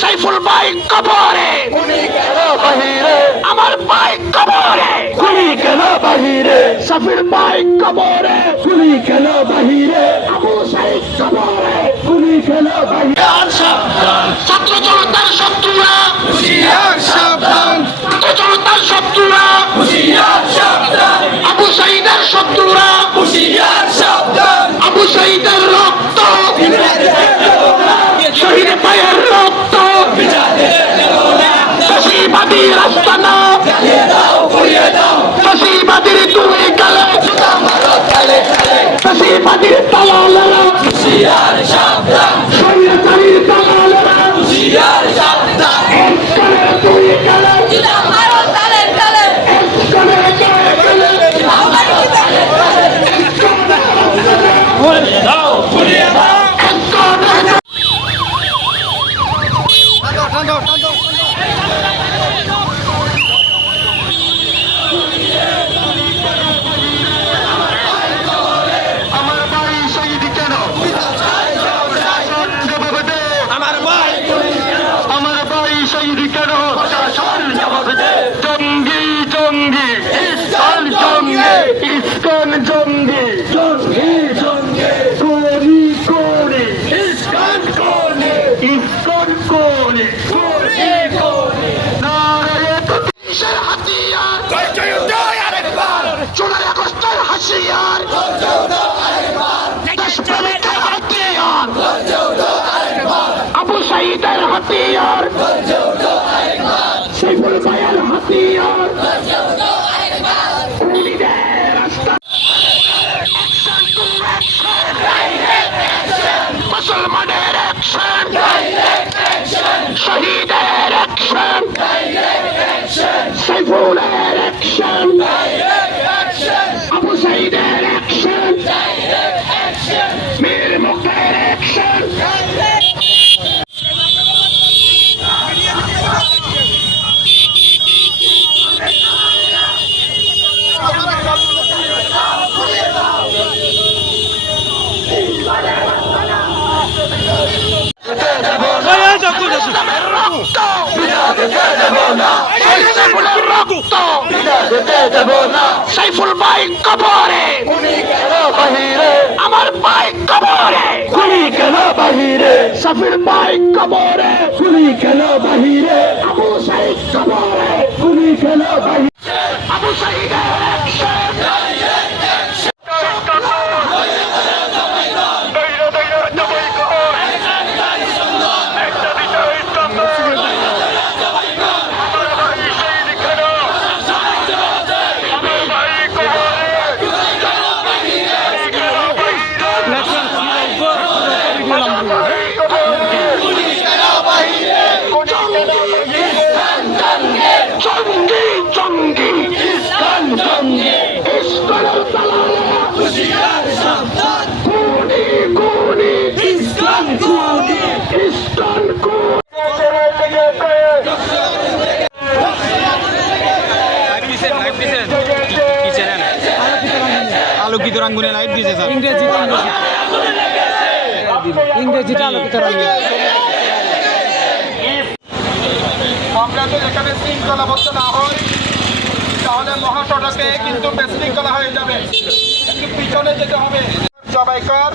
সাইফুল ভাই কবরে, আমার ভাই কবরে, গুলি কেন বাহিরে, সাফির ভাই কবরে, গুলি কেন বাহিরে, আবু সাইদ কবরে, গুলি কেন বাহিরে। ছাত্র জনতার শত্রুরা হুঁশিয়ার সাবধান, ছাত্র জনতার শত্রুরা হুঁশিয়ার সাবধান, আবু সাইদের শত্রুরা হুঁশিয়ার সাবধান, আবু সাইদের রক্ত শহীদ ভাইয়ের রক্ত ফাঁসিবাদী রাস্তানা, ফাঁসিবাদীর দুই গালে, ফাঁসিবাদীর দালালেরা হুঁশিয়ার সাবধান, স্বৈরাচারীর দালালেরা হুঁশিয়ার সাবধান, একজনের দুই গালে, একজনের গালে গালে, জঙ্গি জঙ্গি ইসকন জঙ্গি, ইসকন জঙ্গি, জঙ্গি জঙ্গি, কোনি কোনি, ইসকন কোনি, ইসকন কোনি, কোনি কোনি, নারায়ে তকবীরের হাতিয়ার, গর্জে উঠো আরেকবার, 15 আগস্টের হাসিয়ার, গর্জে উঠো আরেকবার, দেশপ্রেমিকের হাতিয়ার, গর্জে উঠো আরেকবার, আবু সাইদের হাতিয়ার, গর্জে উঠো আরেকবার, সাইফুল ভাইয়ের হাতিয়ার, গর্জে উঠো আরেকবার, খুনিদের রাস্তা, action to action, direct action, মুসলমানের অ্যাকশন, ডাইরেক্ট অ্যাকশন, শহীদের অ্যাকশন, ডাইরেক্ট অ্যাকশন, সাইফুলের অ্যাকশন, ডাইরেক্ট অ্যাকশন, আবু সাইদের অ্যাকশন, ডাইরেক্ট অ্যাকশন, মীর মুখতারের অ্যাকশন, ডাইরেক্ট সাইফুল ভাই কবরে, গুলি কেন বাহিরে, আমার ভাই কবরে, গুলি কেন বাহিরে, সাফির ভাই কবরে, গুলি কেন বাহিরে, আবু সাইদ কবরে, গুলি কেন বাহিরে, আবু সাইদের অ্যাকশন, ডাইরেক্ট অ্যাকশন, জঙ্গি জঙ্গি, ইসকন জঙ্গি, ইসকনের দালালেরা হুঁশিয়ার সাবধান, কোনি কোনি, ইসকন কোনি, ইসকন কোনি, আলোকিত রাঙ্গুনে লাইভ দিয়েছে স্যার, ইংরেজিতে আলোকিত রাঙ্গুনে। আমরা তো এখানে শৃঙ্খলাবদ্ধ না হই তাহলে মহাসড়কে কিন্তু বিশৃঙ্খলা হয়ে যাবে, একটু পিছনে যেতে হবে। জবাইকর